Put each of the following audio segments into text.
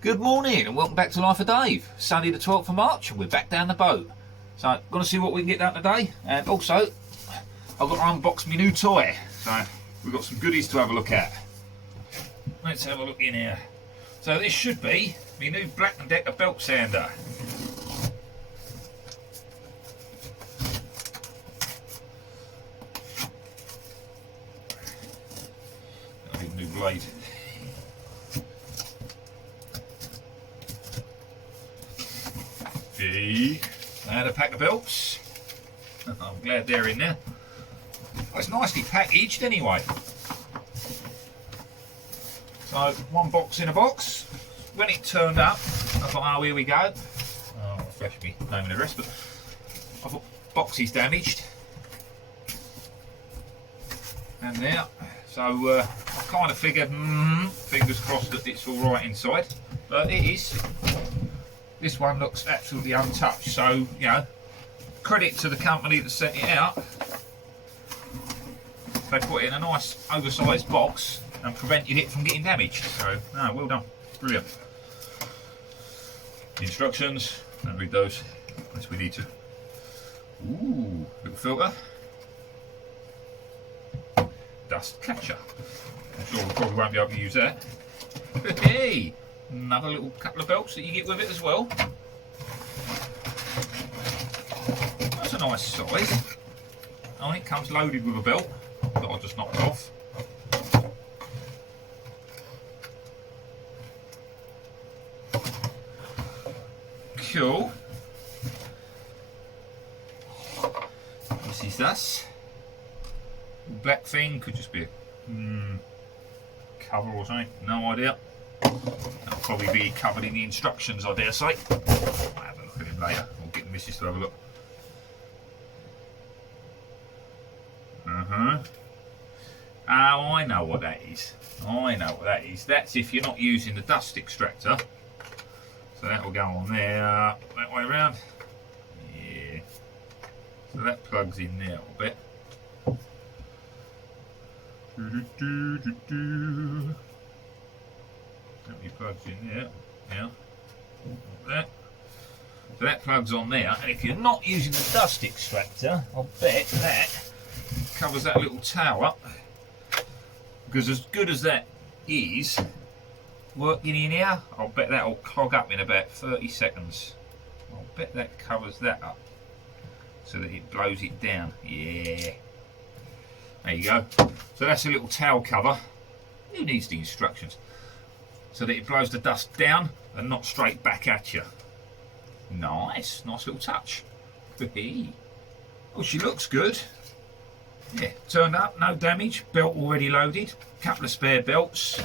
Good morning and welcome back to Life of Dave. Sunday the 12th of March and we're back down the boat. So, going to see what we can get done today. And also, I've got to unbox my new toy. So, we've got some goodies to have a look at. Let's have a look in here. So, this should be my new Black & Decker belt sander. Got a new blade. And a pack of belts. I'm glad they're in there. Oh, it's nicely packaged anyway. So, one box in a box. When it turned up, I thought, oh, here we go. I'll flash me name and address, but I thought, box is damaged. And there. So, I kind of figured, fingers crossed that it's alright inside. But it is. This one looks absolutely untouched, so, you know, credit to the company that sent it out. They put it in a nice oversized box and prevented it from getting damaged. So, no, well done. Brilliant. Instructions, don't read those unless we need to. Ooh, little filter. Dust catcher. I'm sure we probably won't be able to use that. Hey! Another little couple of belts that you get with it as well. That's a nice size. Oh, and it comes loaded with a belt that I just knocked off. Cool. This is us. Black thing, could just be a cover or something, no idea. That'll probably be covered in the instructions, I dare say. I'll have a look at him later. I'll get the missus to have a look. Oh, I know what that is. I know what that is. That's if you're not using the dust extractor. So that will go on there, that way around. Yeah. So that plugs in there a little bit. That be plugs in there. Now, like that. So that plugs on there, and if you're not using the dust extractor, I'll bet that covers that little tower. Because as good as that is working in here, I'll bet that'll clog up in about 30 seconds. I'll bet that covers that up so that it blows it down. Yeah. There you go. So that's a little towel cover. Who needs the instructions? So that it blows the dust down and not straight back at you. Nice little touch. Oh, she looks good. Yeah, turned up, no damage, belt already loaded, couple of spare belts,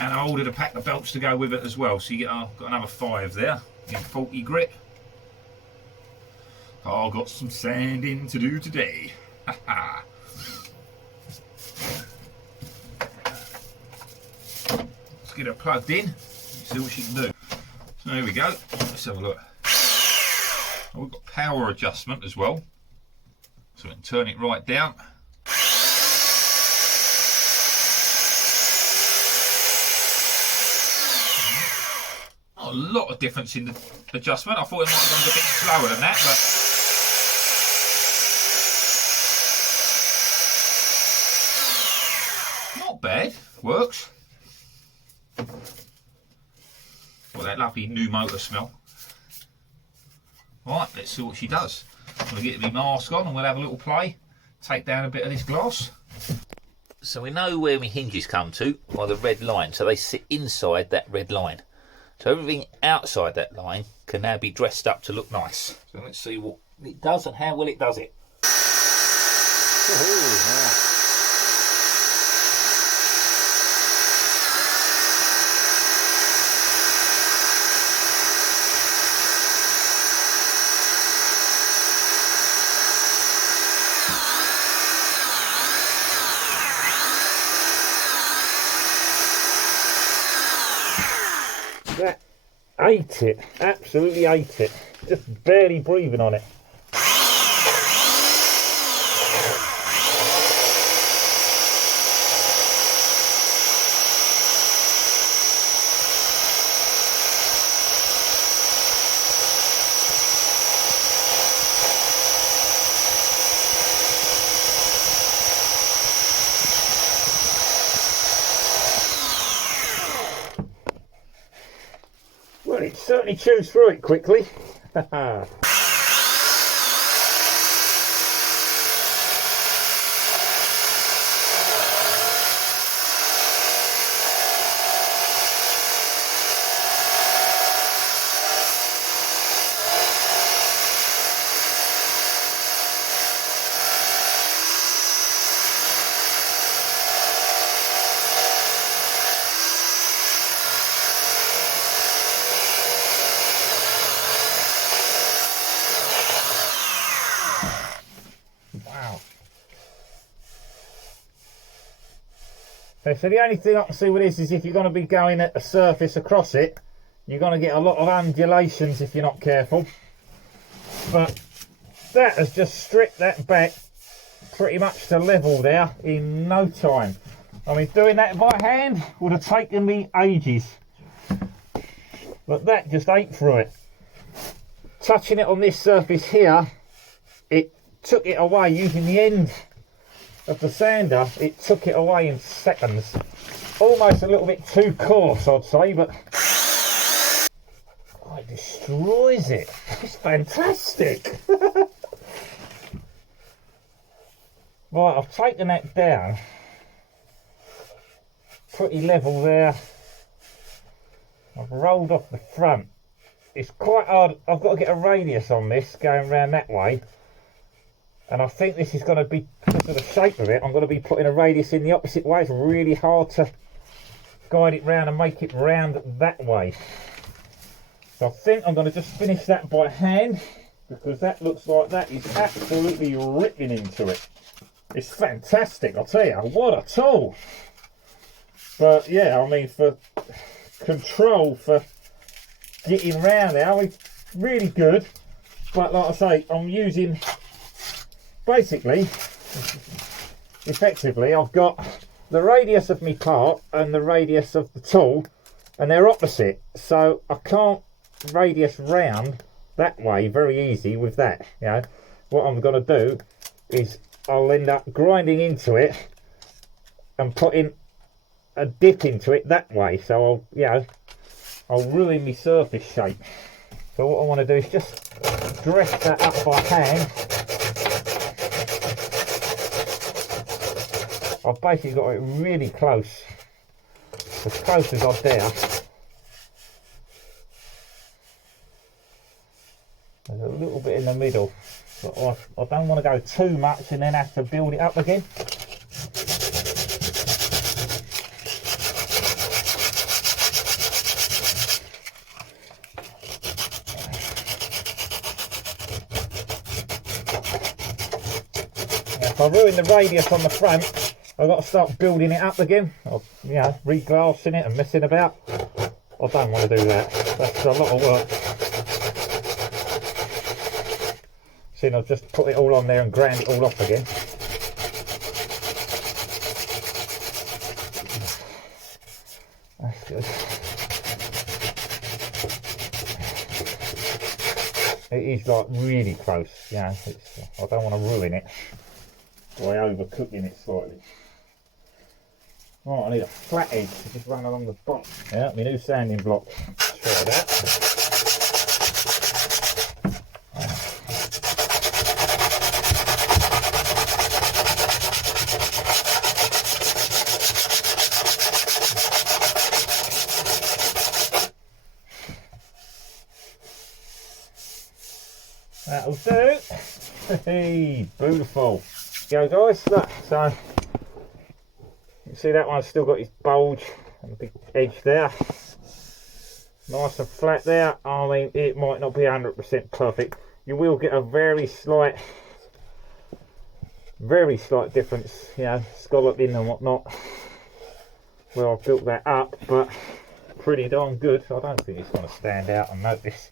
and I ordered a pack of belts to go with it as well, so you get got another 5 there in 40 grit. I've got some sanding to do today. Let's get her plugged in, see what she can do. So there we go, let's have a look. Oh, we've got power adjustment as well. So we can turn it right down. Not a lot of difference in the adjustment. I thought it might have gone a bit slower than that, but not bad. Works. Well, that lovely new motor smell. Right, let's see what she does. I'm going to get my mask on and we'll have a little play. Take down a bit of this glass. So we know where my hinges come to by the red line. So they sit inside that red line. So everything outside that line can now be dressed up to look nice. So let's see what it does and how well it does it. That ate it, absolutely ate it. Just barely breathing on it. Well, it certainly chews through it quickly. Wow. So the only thing I can see with this is if you're going to be going at the surface across it, you're going to get a lot of undulations if you're not careful. But that has just stripped that back pretty much to level there in no time. I mean, doing that by hand would have taken me ages. But that just ate through it. Touching it on this surface here, it took it away using the end of the sander. It took it away in seconds. Almost a little bit too coarse, I'd say, but oh, it destroys it. It's fantastic. Right, I've taken that down. Pretty level there. I've rolled off the front. It's quite hard. I've got to get a radius on this going around that way. And I think this is going to be, because of the shape of it, I'm going to be putting a radius in the opposite way. It's really hard to guide it round and make it round that way. So I think I'm going to just finish that by hand, because that looks like that is absolutely ripping into it. It's fantastic, I'll tell you. What a tool. But yeah, I mean, for control, for getting round there, it's really good. But like I say, I'm using... Basically, effectively, I've got the radius of my part and the radius of the tool, and they're opposite, so I can't radius round that way very easy with that. You know, what I'm going to do is I'll end up grinding into it and putting a dip into it that way, so I'll, you know, I'll ruin my surface shape. So what I want to do is just dress that up by hand. I've basically got it really close as I dare. There's a little bit in the middle, but I don't want to go too much and then have to build it up again. Now, if I ruin the radius on the front, I've got to start building it up again, or, you know, re-glassing it and messing about. I don't want to do that. That's a lot of work. See, I've just put it all on there and ground it all off again. That's good. It is like really close, you know. I don't want to ruin it by overcooking it slightly. Right, I need a flat edge to just run along the bottom. Yeah, my new sanding block. Try that. That'll do. Hey, beautiful. Go guys, look, so you can see that one's still got his bulge and a big edge there. Nice and flat there. I mean, it might not be 100% perfect. You will get a very slight difference, you know, scalloping and whatnot where I've built that up, but pretty darn good. I don't think it's going to stand out and notice.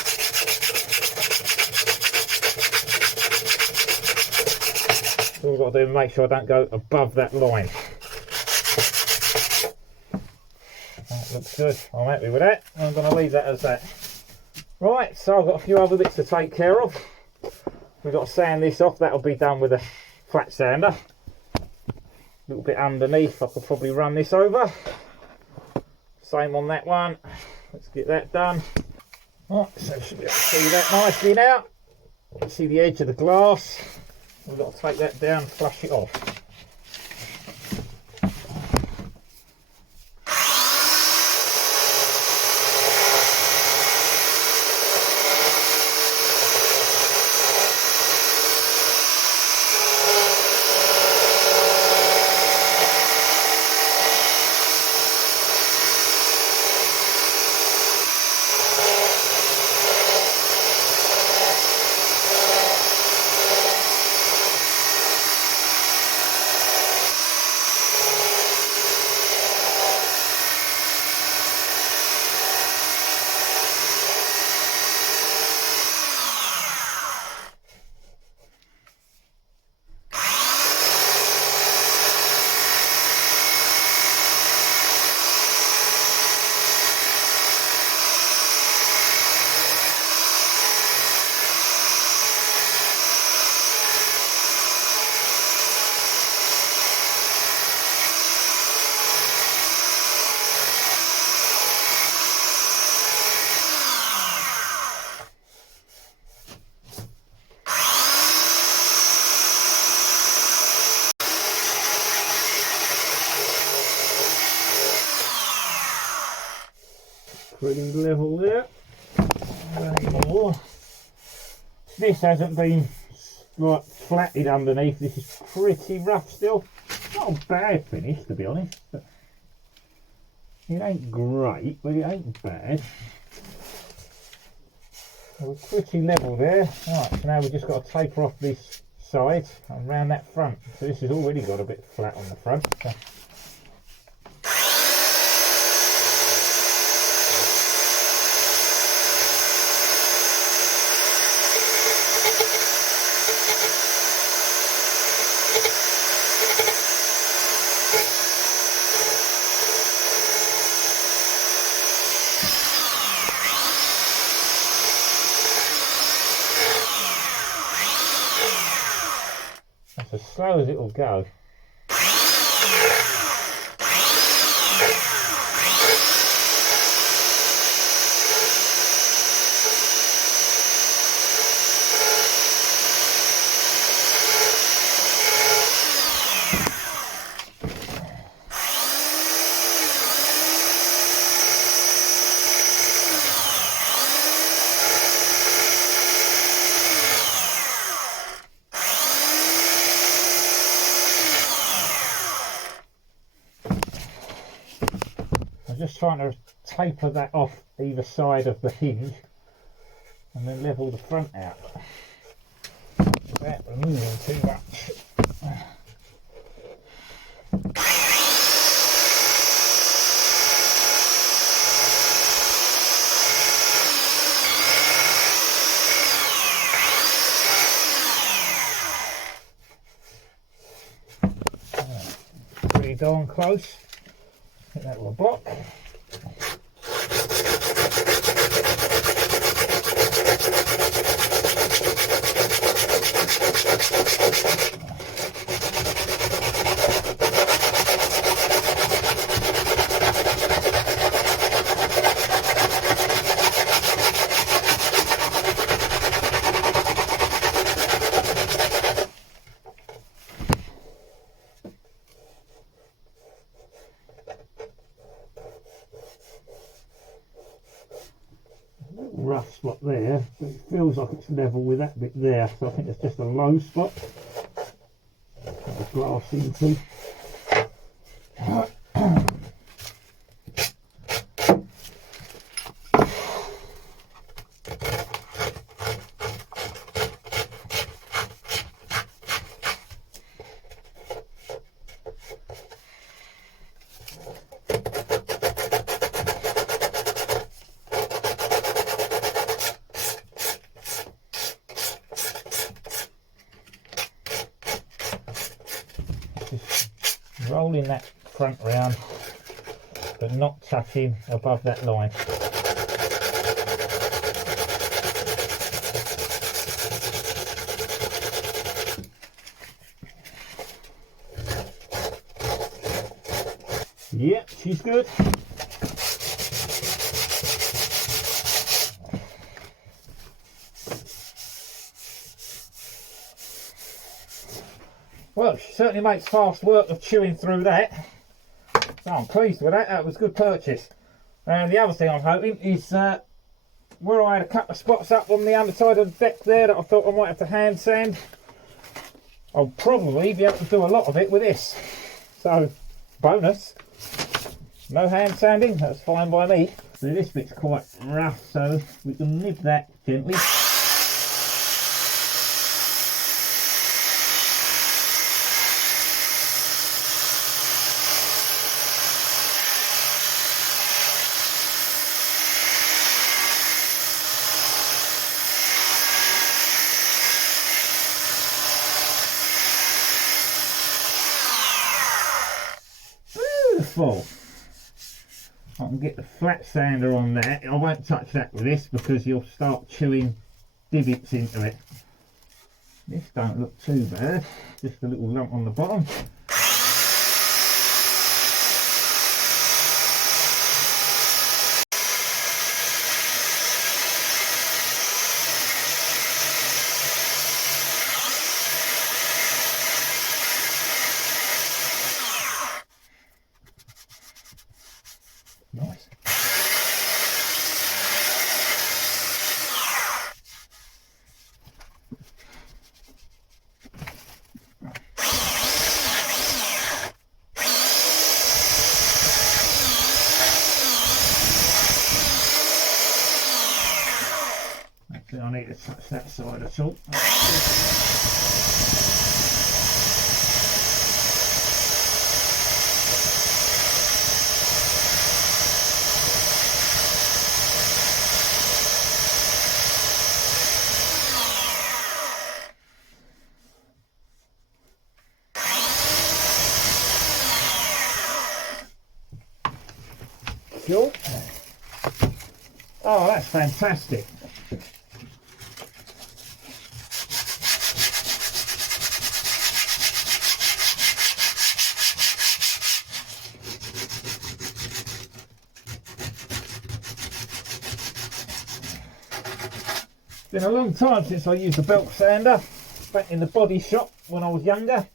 All I've got to do is make sure I don't go above that line. That looks good. I'm happy with that. I'm going to leave that as that. Right, so I've got a few other bits to take care of. We've got to sand this off. That'll be done with a flat sander. A little bit underneath. I could probably run this over. Same on that one. Let's get that done. Right, so should be able to see that nicely now. You can see the edge of the glass. We've got to take that down and flush it off. Pretty level there. Anymore. This hasn't been like flatted underneath. This is pretty rough still. Not a bad finish, to be honest. But it ain't great, but it ain't bad. So we're pretty level there. Right, so now we've just got to taper off this side and round that front. So this has already got a bit flat on the front. So as slow as it'll go. I'm just trying to taper that off either side of the hinge and then level the front out without removing too much. Pretty darn close. Hit that little block. Rough spot there, but it feels like it's level with that bit there, so I think it's just a low spot. Put the glass into. Rolling that front round, but not touching above that line. Yep, she's good. Well, she certainly makes fast work of chewing through that. So I'm pleased with that. That was a good purchase. And the other thing I'm hoping is where I had a couple of spots up on the underside of the deck there that I thought I might have to hand sand, I'll probably be able to do a lot of it with this. So, bonus, no hand sanding, that's fine by me. So this bit's quite rough, so we can nib that gently. Beautiful. I can get the flat sander on that. I won't touch that with this because you'll start chewing divots into it. This don't look too bad. Just a little lump on the bottom. Nice. Actually, I need to touch that side at all. Cool. Oh, that's fantastic. Been a long time since I used a belt sander, back in the body shop when I was younger.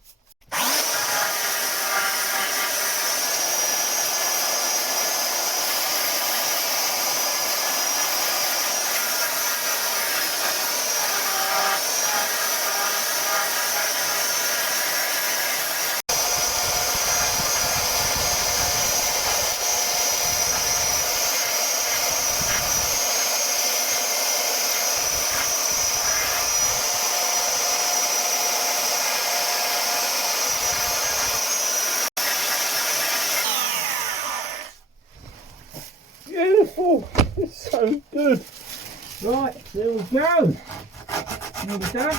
Beautiful, it's so good. Right, there we go. There we go.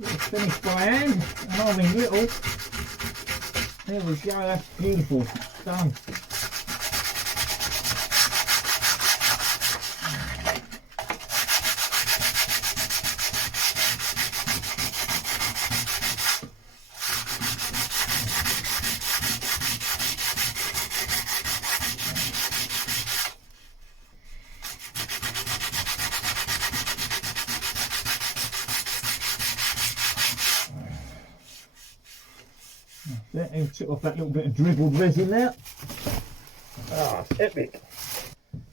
It's finished by hand, and I'm in little. There we go, that's beautiful. Done. Then chip off that little bit of dribbled resin there. Ah, it's epic.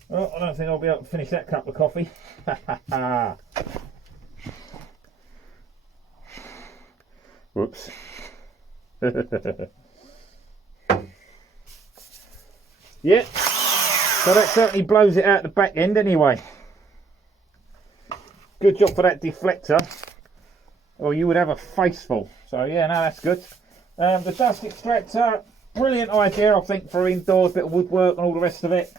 Oh, I don't think I'll be able to finish that cup of coffee. Whoops. Yeah, so that certainly blows it out the back end anyway. Good job for that deflector, or you would have a face full. So yeah, no, that's good. The dust extractor, brilliant idea I think for indoors, bit of woodwork and all the rest of it.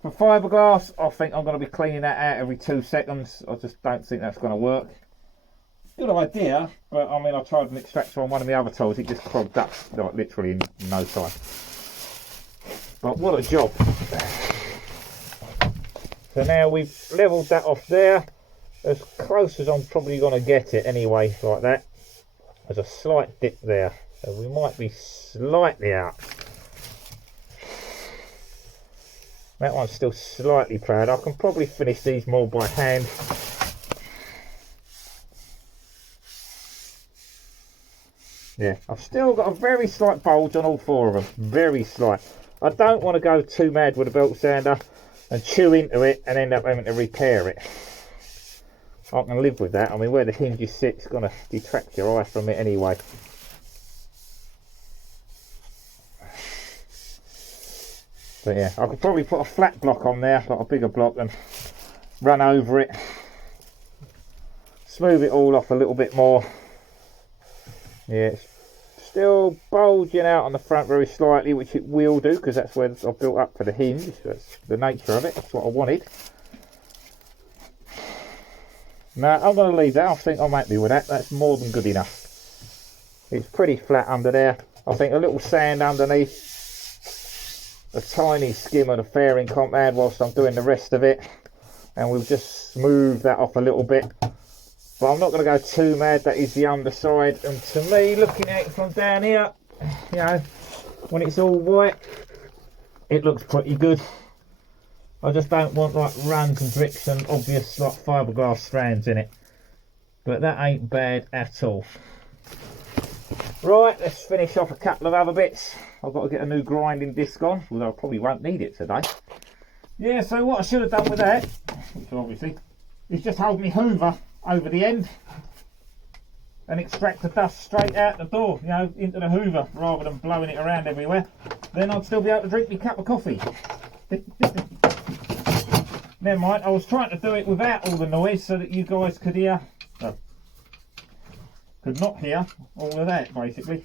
For fiberglass, I think I'm going to be cleaning that out every 2 seconds. I just don't think that's going to work. Good idea, but I mean I tried an extractor on one of the other tools, it just clogged up like literally in no time. But what a job. So now we've levelled that off there, as close as I'm probably going to get it anyway, like that. There's a slight dip there. So we might be slightly out. That one's still slightly proud. I can probably finish these more by hand. Yeah, I've still got a very slight bulge on all four of them. Very slight. I don't want to go too mad with a belt sander and chew into it and end up having to repair it. I can live with that. I mean, where the hinges sit, it's going to detract your eye from it anyway. But yeah, I could probably put a flat block on there, like a bigger block, and run over it. Smooth it all off a little bit more. Yeah, it's still bulging out on the front very slightly, which it will do, because that's where I've built up for the hinge. That's the nature of it. That's what I wanted. No, I'm going to leave that. I think I'm happy with that. That's more than good enough. It's pretty flat under there. I think a little sand underneath, a tiny skim of the fairing compound whilst I'm doing the rest of it, and we'll just smooth that off a little bit. But I'm not going to go too mad. That is the underside, and to me, looking at it from down here, you know, when it's all white, it looks pretty good. I just don't want like runs and drips and obvious like fiberglass strands in it, but that ain't bad at all. Right, let's finish off a couple of other bits. I've got to get a new grinding disc on, although I probably won't need it today. Yeah, so what I should have done with that, which obviously, is just hold me hoover over the end and extract the dust straight out the door, you know, into the hoover, rather than blowing it around everywhere. Then I'd still be able to drink my cup of coffee. Never mind, I was trying to do it without all the noise so that you guys could hear, could not hear all of that basically.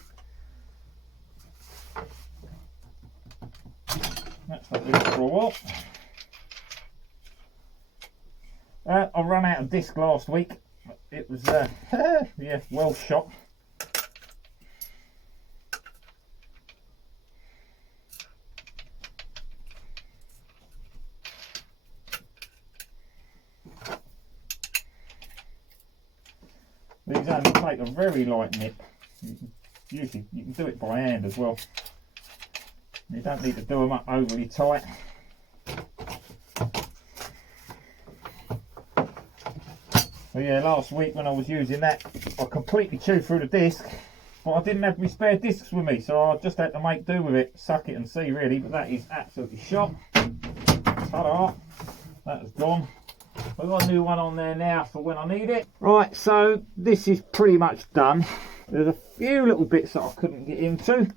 That's like this for a while. I ran out of disc last week. It was, yeah, well shot. These only take a very light nip. Usually you can do it by hand as well. You don't need to do them up overly tight. So yeah, last week when I was using that, I completely chewed through the disc, but I didn't have my spare discs with me, so I just had to make do with it, suck it and see really. But that is absolutely shot. Ta-da! That is gone. I've got a new one on there now for when I need it. Right, so this is pretty much done. There's a few little bits that I couldn't get into.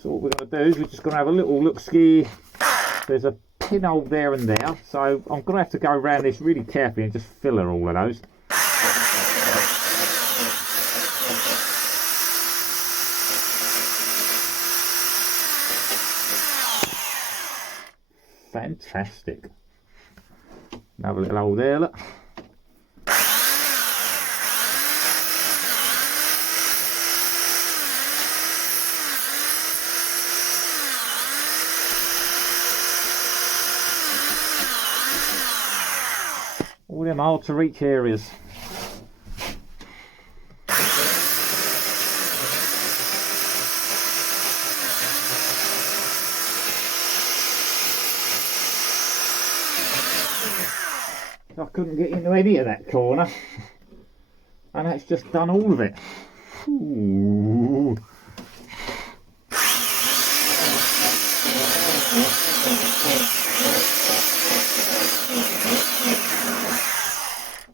So what we're going to do is we're just going to have a little look-ski. There's a pinhole there and there, so I'm going to have to go around this really carefully and just filler all of those. Fantastic. Another little hole there, look. All them hard to reach areas. I couldn't get into any of that corner, and that's just done all of it. Ooh.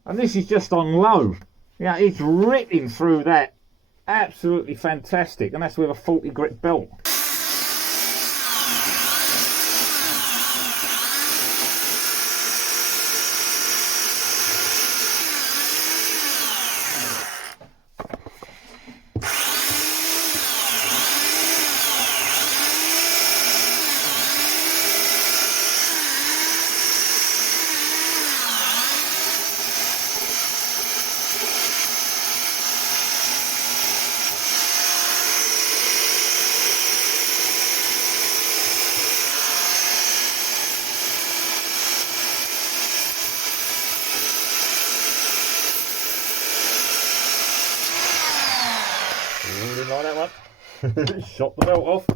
And this is just on low. Yeah, it's ripping through that. Absolutely fantastic, and that's with a 40 grit belt. Didn't like that one. Shot the belt off.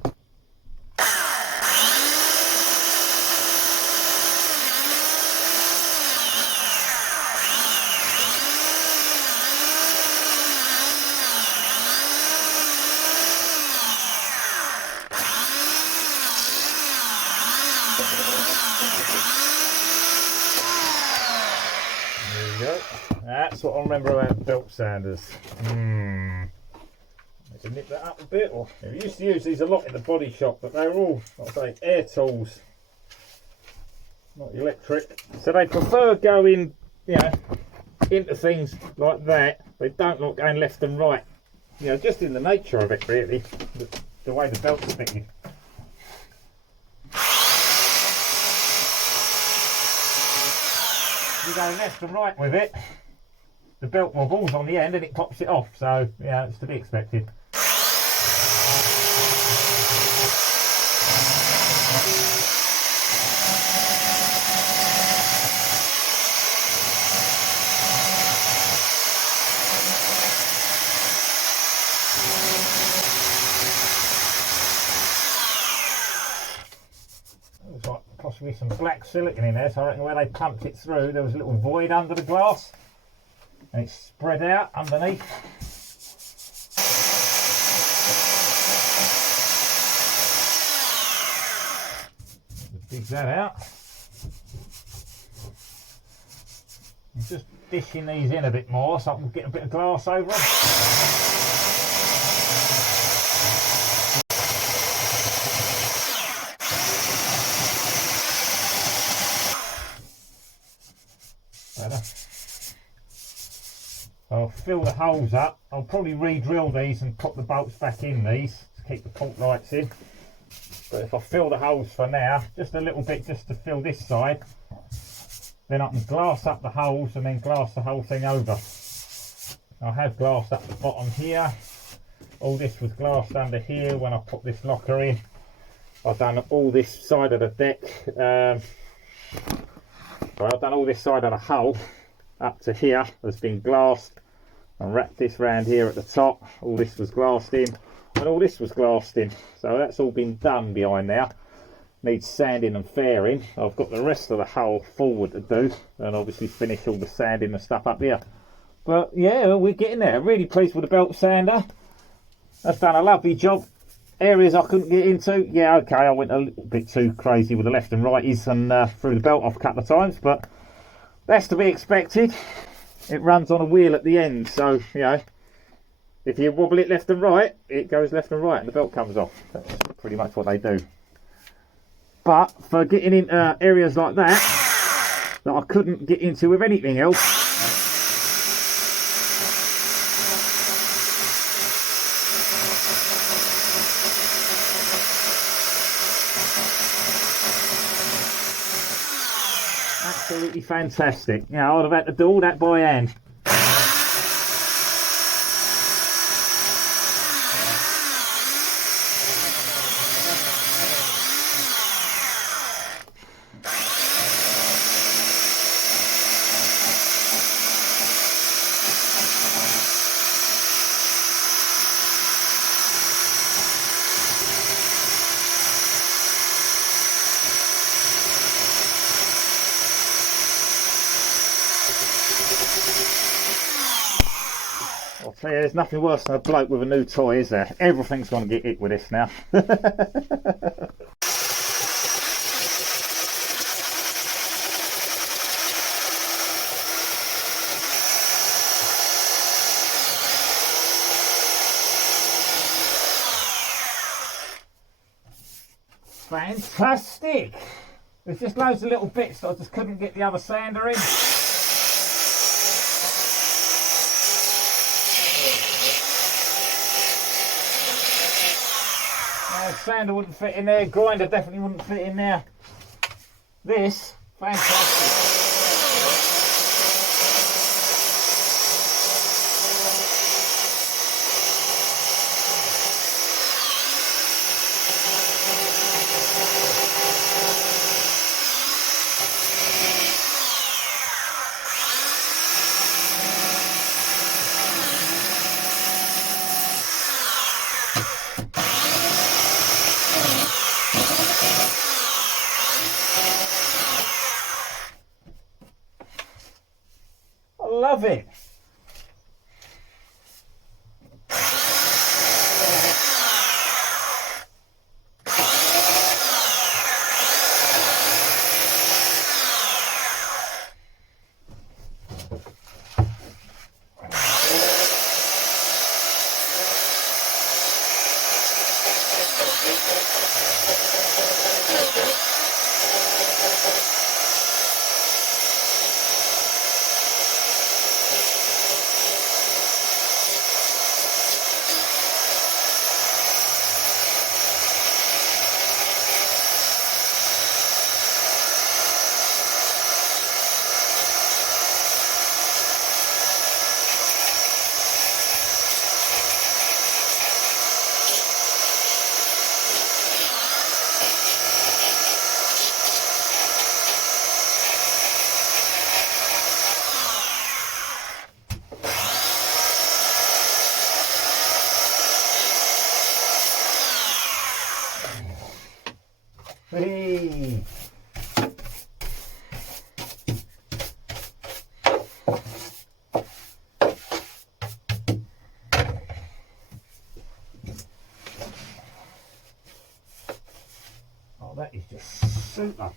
That's what I remember about belt sanders. I can nip that up a bit. Or we used to use these a lot in the body shop, but they were all, like I say, air tools, not electric. So they prefer going, you know, into things like that. They don't like going left and right. You know, just in the nature of it, really, the way the belt's fitting. You go left and right with it, the belt wobbles on the end and it pops it off. So, yeah, it's to be expected. Looks like possibly some black silicone in there, so I reckon where they pumped it through there was a little void under the glass and it's spread out underneath. Dig that out. I'm just dishing these in a bit more so I can get a bit of glass over them. I'll fill the holes up. I'll probably re-drill these and put the bolts back in these to keep the port lights in. But if I fill the holes for now, just a little bit just to fill this side, then I can glass up the holes and then glass the whole thing over. I have glassed up the bottom here. All this was glassed under here when I put this locker in. I've done all this side of the deck. Well, I've done all this side of the hull up to here has been glassed, and wrapped this round here at the top. All this was glassed in, and all this was glassed in. So that's all been done behind now. Needs sanding and fairing. I've got the rest of the hull forward to do, and obviously finish all the sanding and stuff up here. But yeah, we're getting there. Really pleased with the belt sander. That's done a lovely job. Areas I couldn't get into, yeah, okay, I went a little bit too crazy with the left and righties and threw the belt off a couple of times, but that's to be expected. It runs on a wheel at the end, so, you know, if you wobble it left and right, it goes left and right and the belt comes off. That's pretty much what they do. But for getting into areas like that I couldn't get into with anything else, absolutely fantastic. You know, I'd have had to do all that by hand. I'll tell you, there's nothing worse than a bloke with a new toy, is there? Everything's going to get hit with this now. Fantastic! There's just loads of little bits that I just couldn't get the other sander in. Sander wouldn't fit in there, grinder definitely wouldn't fit in there. This, fantastic. Hey. Oh, that is just super.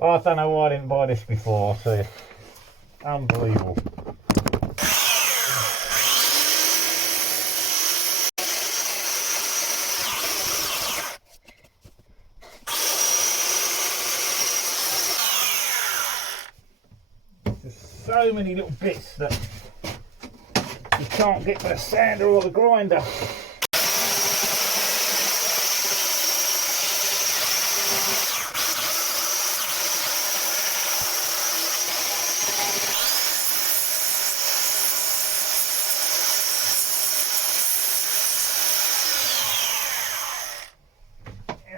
Oh, I don't know why I didn't buy this before, I see. Unbelievable. There's so many little bits that you can't get with a sander or the grinder.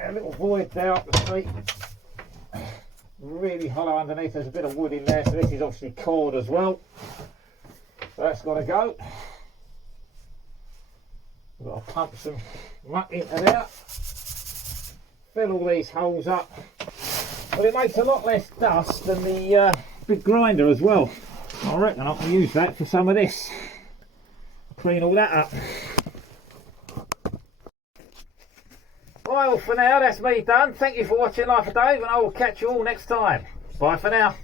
A little void there up the street, really hollow underneath. There's a bit of wood in there, so this is obviously cord as well, so that's got to go. We've got to pump some muck into there, fill all these holes up, but it makes a lot less dust than the big grinder as well. I reckon I can use that for some of this, clean all that up. Well, for now, that's me done. Thank you for watching Life of Dave, and I will catch you all next time. Bye for now.